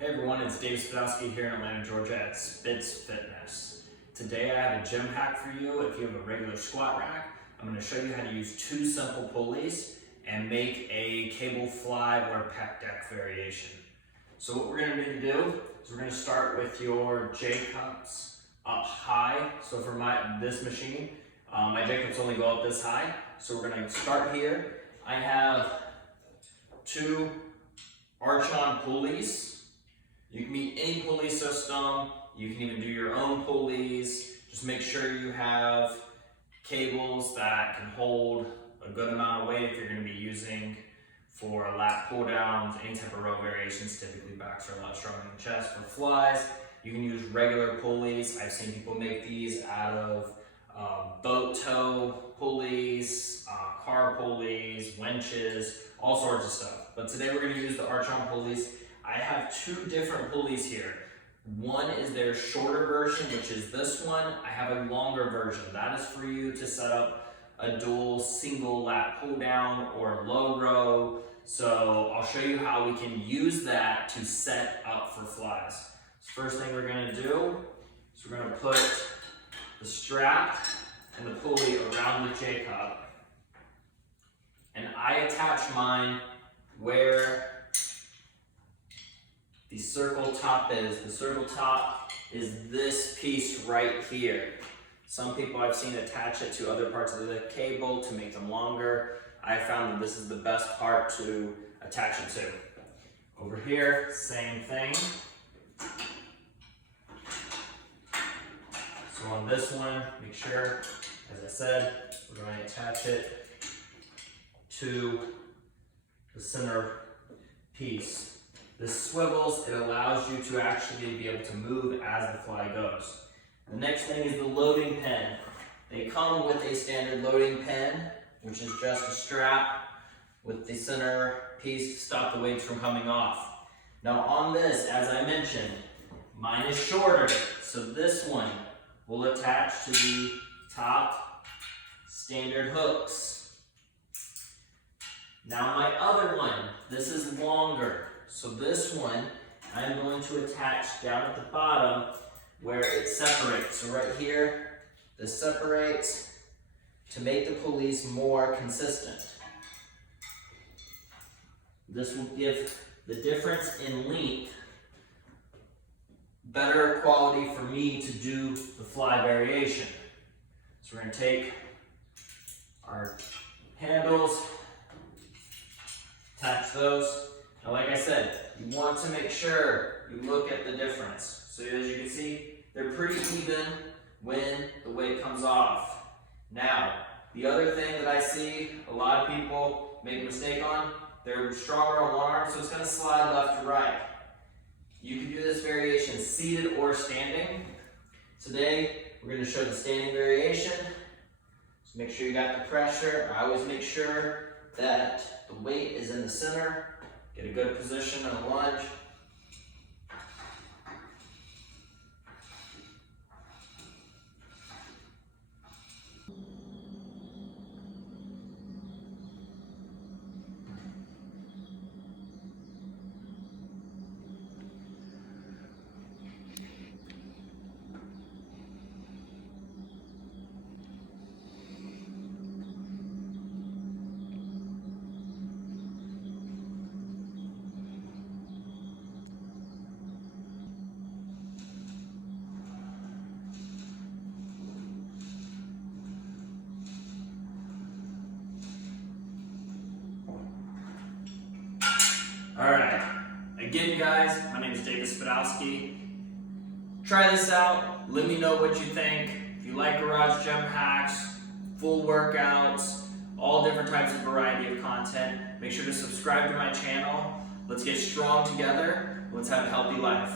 Hey everyone, it's Dave Spitz here in Atlanta, Georgia at Spitz Fitness. Today I have a gym hack for you. If you have a regular squat rack, I'm going to show you how to use two simple pulleys and make a cable fly or pec deck variation. So what we're going to need to do is we're going to start with your J-cups up high. So for this machine, my J-cups only go up this high. So we're going to start here. I have two arch-on pulleys. You can use any pulley system. You can even do your own pulleys. Just make sure you have cables that can hold a good amount of weight if you're going to be using for lat pull downs, any type of row variations. Typically backs are a lot stronger than the chest. For flies, you can use regular pulleys. I've seen people make these out of boat tow pulleys, car pulleys, winches, all sorts of stuff. But today we're going to use the arch-on pulleys. I have two different pulleys here. One is their shorter version, which is this one. I have a longer version. That is for you to set up a dual single lat pull down or low row. So I'll show you how we can use that to set up for flies. So first thing we're gonna do is we're gonna put the strap and the pulley around the J-cup. And I attach mine where the circle top is. The circle top is this piece right here. Some people I've seen attach it to other parts of the cable to make them longer. I found that this is the best part to attach it to. Over here, same thing. So on this one, make sure, as I said, we're going to attach it to the center piece. This swivels, it allows you to actually be able to move as the fly goes. The next thing is the loading pin. They come with a standard loading pin, which is just a strap with the center piece to stop the weights from coming off. Now on this, as I mentioned, mine is shorter, so this one will attach to the top standard hooks. Now my other one, this is longer. So this one, I'm going to attach down at the bottom where it separates. So right here, this separates to make the pulleys more consistent. This will give the difference in length better quality for me to do the fly variation. So we're going to take our handles, attach those. Now, like I said, you want to make sure you look at the difference. So as you can see, they're pretty even when the weight comes off. Now, the other thing that I see a lot of people make a mistake on, they're stronger on one arm, so it's going to slide left to right. You can do this variation seated or standing. Today, we're going to show the standing variation. So make sure you got the pressure. I always make sure that the weight is in the center. Get a good position on the lunge. Alright, again guys, my name is Dave Spitz. Try this out, let me know what you think. If you like garage gym hacks, full workouts, all different types of variety of content, make sure to subscribe to my channel. Let's get strong together, let's have a healthy life.